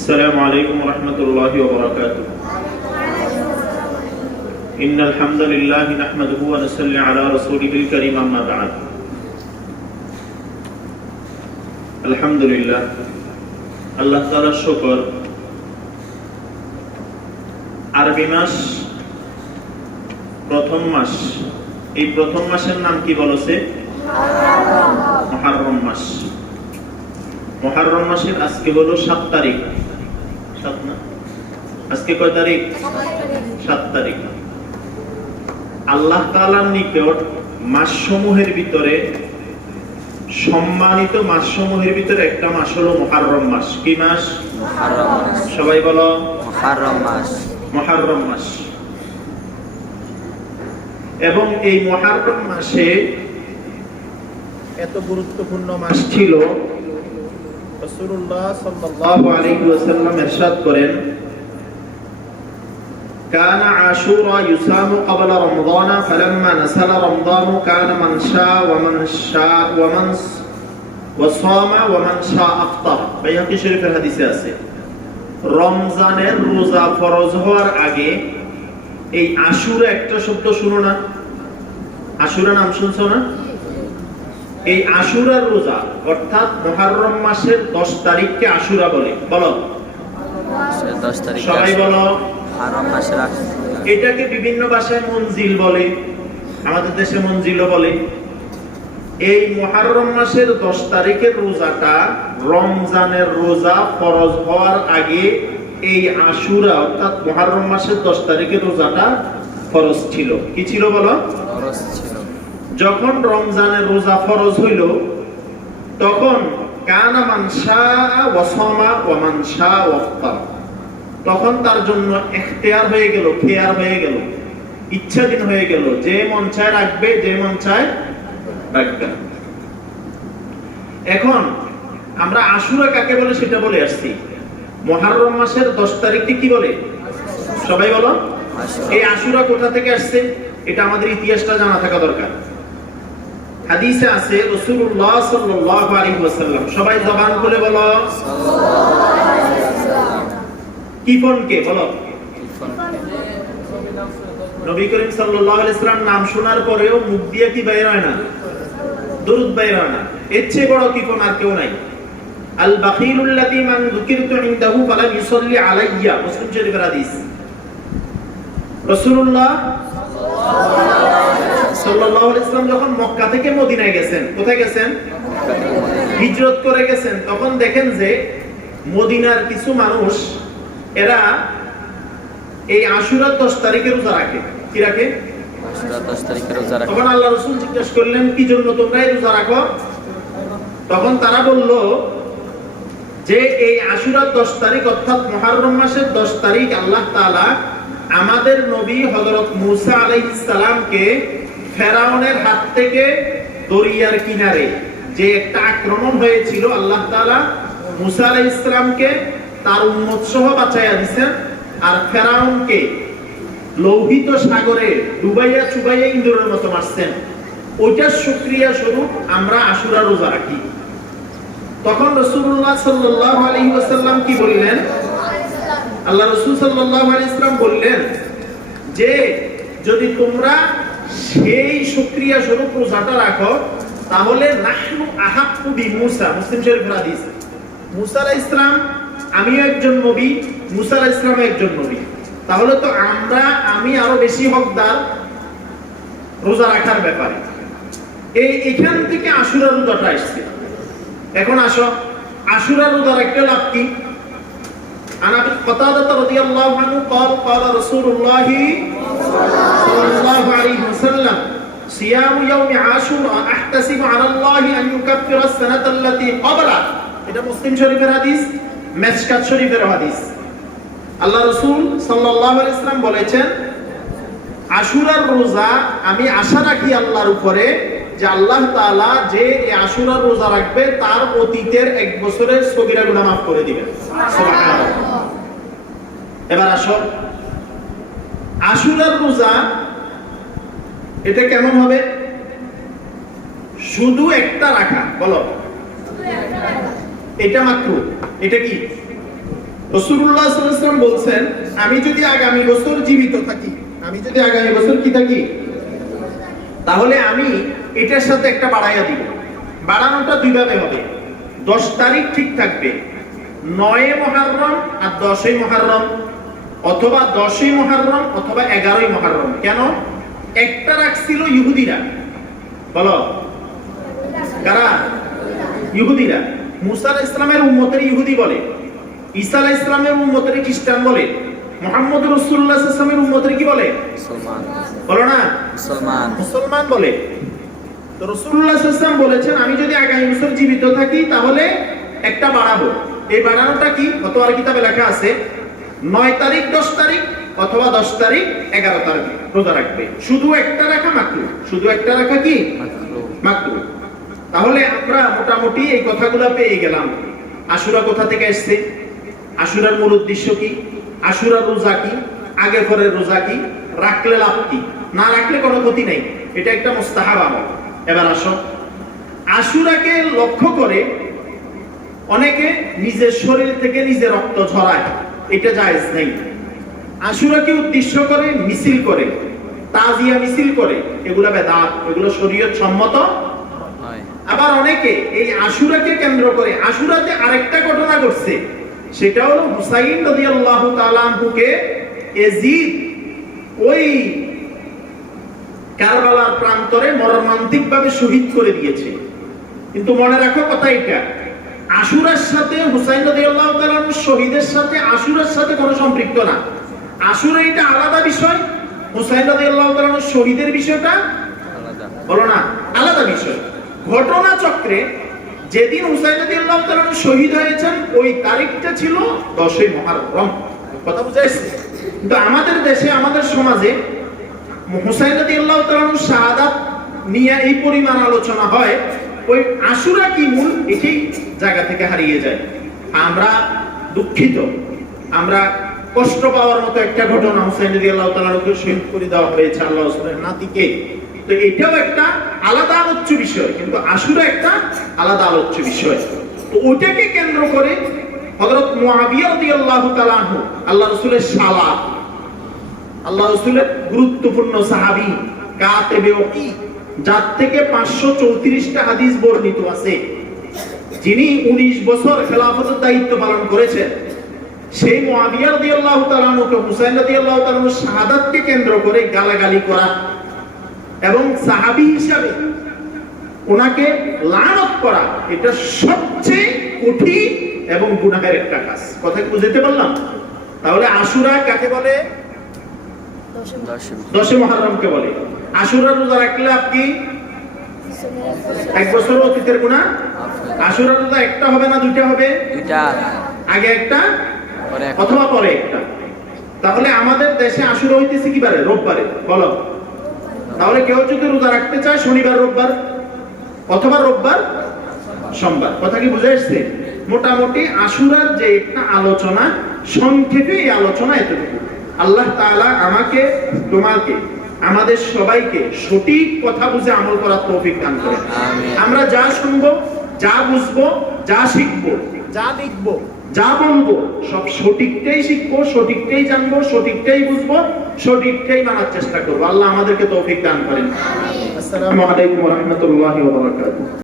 السلام عليكم ورحمة الله وبركاته إن الحمد لله نحمده ونصلي على رسوله الكريم أما بعد الحمد لله আল্লাহ তাআলার শুকর আরবি মাস প্রথম মাস এই প্রথম মাসের নাম কি বলছে মহারম মাস মহারম মাসের আজকে হলো সাত তারিখ সাত না? আজকে কয় তারিখ? সাত তারিখ। আল্লাহ তাআলার নিকট মাসসমূহের ভিতরে সম্মানিত মাসসমূহের ভিতরে একটা মাস হলো মহারম মাস। কি মাস? সবাই বলো। মাস। মহারম মাস। এবং এই মহারম মাসে এত গুরুত্বপূর্ণ মাস ছিল রাসূলুল্লাহ সাল্লাল্লাহু আলাইহি ওয়াসাল্লাম ইরশাদ করেন كان عاشوراء يسام قبل رمضان فلما نزل رمضان كان من شاء ومن شاء ومن وصام ومن شاء افطر বাইহাকি শরীফের হাদিসে আছে রমজানের রোজা ফরজ হওয়ার আগে এই আশুরা একটা শব্দ শুনো না আশুরা নাম শুনছো না এই আশুরার রোজা অর্থাৎ মহারম মাসের দশ তারিখকে আশুরা বলে। বলো। সবাই বলো। এটাকে বিভিন্ন ভাষায় মঞ্জিল বলে আমাদের দেশে মঞ্জিলও বলে। এই মহারম মাসের দশ তারিখের রোজাটা রমজানের রোজা ফরজ হওয়ার আগে এই আশুরা অর্থাৎ মহারম মাসের দশ তারিখের রোজাটা ফরজ ছিল। কি ছিল বলো? খরচ ছিল। যখন রমজানের রোজা ফরজ হইল, তখন কানা মানসা তখন তার জন্য এখতিয়ার হয়ে গেল, খেয়ার হয়ে গেল, ইচ্ছাধীন হয়ে গেল, যে মন চায় রাখবে, যে মন চায় রাখবে এখন আমরা আশুরা কাকে বলে সেটা বলে আসছি। মহারম মাসের দশ তারিখকে কি বলে? সবাই বলো। এই আশুরা কোথা থেকে আসছে? এটা আমাদের ইতিহাসটা জানা থাকা দরকার। হাদিসে আছে, রাসূলুল্লাহ সাল্লাল্লাহু সবাই জবান খুলে বলো। কিফনকে বলো। নবী করিম সাল্লাল্লাহু নাম শোনার পরেও মুখ দিয়ে কি বাইর হয় না? দরুদ বাইর হয় না। এর চেয়ে বড় কিফন আর কেউ নাই। আল বাখিলুল্লাযী মান যুকিরতু ইনদাহু ফালাম ইউসাল্লি আলাইয়া। মুসলিম শরীফের হাদিস। রাসূলুল্লাহ সাল্লাল্লাহু আলাইহি সাল্লাম যখন মক্কা থেকে মদিনায় গেছেন কোথায় গেছেন? হিজরত করে গেছেন। তখন দেখেন যে মদিনার কিছু মানুষ এরা এই আশুরার দশ তারিখে রোজা রাখে। কি রাখে? তখন আল্লাহ রসুল জিজ্ঞেস করলেন কি জন্য তোমরা এই রোজা রাখো? তখন তারা বলল যে এই আশুরার দশ তারিখ অর্থাৎ মহারম মাসের দশ তারিখ আল্লাহ তাআলা আমাদের নবী হযরত মুসা আলাইহিস সালামকে ফেরাউনের হাত থেকে দরিয়ার কিনারে যে একটা আক্রমণ হয়েছিল, আল্লাহ তালা মুসা আলাইহিস সালামকে তার উম্মত সহ বাঁচাইয়া দিয়েছেন আর ফেরাউনকে লৌহিত সাগরে ডুবাইয়া চুবাইয়া ইন্দুরের মতো মারছেন। ওইটার সুক্রিয়া স্বরূপ আমরা আশুরা রোজা রাখি। তখন রসুল্লাহ সাল্লাহ আলহি কি বললেন? আল্লাহ রসুল সাল্লাহ আলাইসলাম বললেন যে, যদি তোমরা সেই সুক্রিয়া স্বরূপ রোজাটা রাখো তাহলে নাহনু আহাক্কু বি মুসা মুসলিম শরীফের হাদিস মুসা আলাইহিস সালাম আমিও একজন নবী মুসা আলাইহিস সালামও একজন নবী তাহলে তো আমরা আমি আরো বেশি হকদার রোজা রাখার ব্যাপারে এই এখান থেকে আশুরা রোজাটা আসছে এখন আসো আশুরা রোজা রাখতে লাভ কি عن ابي قتادة رضي الله عنه قال قال رسول الله সাল্লাল্লাহু আলাইহি ওয়াসাল্লাম, সিয়াম ইয়াউমি আশুরা আহতাসিবু আলা আন ইউকাফিরা সানাত আল্লাতি ক্বাবলা। এটা মুসলিম শরীফের হাদিস মেসকাত শরীফের হাদিস। আল্লাহ রাসূল সাল্লাল্লাহু আলাইহি ওয়াসাল্লাম বলেছেন, আশুরার রোজা আমি আশা রাখি আল্লাহর উপরে যে আল্লাহ তাআলা যে এই আশুরার রোজা রাখবে, তার অতীতের এক বছরের সগিরা গুণা মাফ করে দিবেন। এবার আসো। আশুরার রোজা এটা কেমন হবে? শুধু একটা রাখা, বলো। এটা মাত্র, এটা কি? বলছেন, আমি যদি আগামী বছর জীবিত থাকি, আমি যদি আগামী বছর কি থাকি? তাহলে আমি এটার সাথে একটা বাড়াইয়া দিব। বাড়ানোটা দুইভাবে হবে। দশ তারিখ ঠিক থাকবে। নয় মহারম আর দশই মহারম। অথবা দশই মহারম অথবা এগারোই মহারম কেন? একটা রাখছিল ইহুদিরা। বলো। কারা? ইহুদিরা। মুসা ইসলামের উম্মতের ইহুদি বলে। ঈসা ইসলামের উম্মতের খ্রিস্টান বলে। মোহাম্মদ রসুল্লাহ ইসলামের উম্মতের কি বলে? বলো না। মুসলমান। মুসলমান বলে। তো রসুল্লাহ ইসলাম বলেছেন আমি যদি আগামী বছর জীবিত থাকি তাহলে একটা বাড়াবো এই বাড়ানোটা কি? কত আর কিতাবে লেখা আছে। নয় তারিখ, দশ তারিখ অথবা দশ তারিখ, এগারো তারিখ। রোজা রাখবে। শুধু একটা রাখা মাকরু শুধু একটা রাখা কি? মাকরু তাহলে আমরা মোটামুটি এই কথাগুলো পেয়ে গেলাম। আশুরা কোথা থেকে এসছে? আশুরার মূল উদ্দেশ্য কি? আশুরার রোজা কি? আগে পরের রোজা কি? রাখলে লাভ কি? না রাখলে কোনো ক্ষতি নেই। এটা একটা মুস্তাহাব আমল। এবার আসো। আশুরাকে লক্ষ্য করে অনেকে নিজের শরীর থেকে নিজে রক্ত ঝরায়। এটা জায়েজ নেই। আশুরাকে উদ্দেশ্য করে মিছিল করে তাজিয়া মিছিল করে এগুলা বেদাত এগুলো শরীয়ত সম্মত আবার অনেকে এই আশুরাকে কেন্দ্র করে আশুরাতে আরেকটা ঘটনা ঘটছে সেটা হলো হুসাইন রাদিয়াল্লাহু তাআলা আনহুকে এজিদ ওই কারবালার প্রান্তরে মর্মান্তিকভাবে শহীদ করে দিয়েছে। কিন্তু মনে রাখো কথা এটা আশুরার সাথে হুসাইন রাদিয়াল্লাহু শহীদের সাথে আশুরার সাথে কোনো সম্পৃক্ত না। আশুরা এটা আলাদা বিষয় হুসাইন রাদিয়াল্লাহু শহীদের বিষয়টা আলাদা। বলো না আলাদা বিষয়। ঘটনা চক্রে যেদিন হুসাইন রাদিয়াল্লাহু তাআলা শহীদ হয়েছেন ওই তারিখটা ছিল 10ই মুহররম। কথা বুঝা যাচ্ছে? কিন্তু আমাদের দেশে আমাদের সমাজে হুসাইন রাদিয়াল্লাহু তাআলা শাহাদাত নিয়ে এই পরিমাণ আলোচনা হয়। ওই আশুরা কি মূল? এটাই জায়গা থেকে হারিয়ে যায়। আমরা দুঃখিত। আমরা কষ্ট পাওয়ার মতো একটা ঘটনা তাআলাকে শহীদ করে দেওয়া হয়েছে আল্লাহ রাসূলের নাতিকে। তো এটাও একটা আলাদা আলোচ্য বিষয়, কিন্তু আশুরা একটা আলাদা আলোচ্য বিষয়। তো ওটাকে কেন্দ্র করে হযরত মুআবিয়া রাদিয়াল্লাহু আল্লাহ রাসূলের শালা আল্লাহ রাসূলের গুরুত্বপূর্ণ সাহাবী, কাতেবে ওকি যার থেকে 534টা হাদিস বর্ণিত আছে। যিনি 19 বছর খেলাফতের দায়িত্ব পালন করেছেন। সেই মুআবিয়া রাদিয়াল্লাহু তাআলা আনহুকে হুসাইন রাদিয়াল্লাহু তাআলা আনহুর শাহাদাতকে কেন্দ্র করে গালাগালি করা। এবং সাহাবী হিসাবে ওনাকে লানত করা, এটা সবচেয়ে কঠিন এবং গুনাহের একটা কাজ। কথা বুঝতে পারলাম? তাহলে আশুরা কাকে বলে? দশে মহারমকে বলে। আশুরা রোজা রাখলে আপনি এক বছর অতীতের গুণা? আশুরা রোজা একটা হবে না দুইটা হবে? দুইটা। আগে একটা। অথবা পরে একটা। তাহলে আমাদের দেশে আশুরা হইতেছে কি বারে? রোববারে। বলো। তাহলে কেউ যদি রোজা রাখতে চায় শনিবার রোববার অথবা রোববার সোমবার। কথা কি বুঝে এসছে? মোটামুটি আশুরার যে একটা আলোচনা সংক্ষেপে এই আলোচনা এতটুকু। আল্লাহ তাআলা আমাকে তোমাকে আমাদের সবাইকে সঠিক কথা বুঝে আমল করার তৌফিক দান করে আমরা যা শুনব যা বুঝব যা শিখব যা লিখব যা বলব সব সঠিকটাই শিখব সঠিকটাই জানব সঠিকটাই বুঝব সঠিকটাই মানার চেষ্টা করব। আল্লাহ আমাদেরকে তৌফিক দান করেন। আসসালামু আলাইকুম রাহমাতুল্লাহি ওয়া বারাকাতুহু।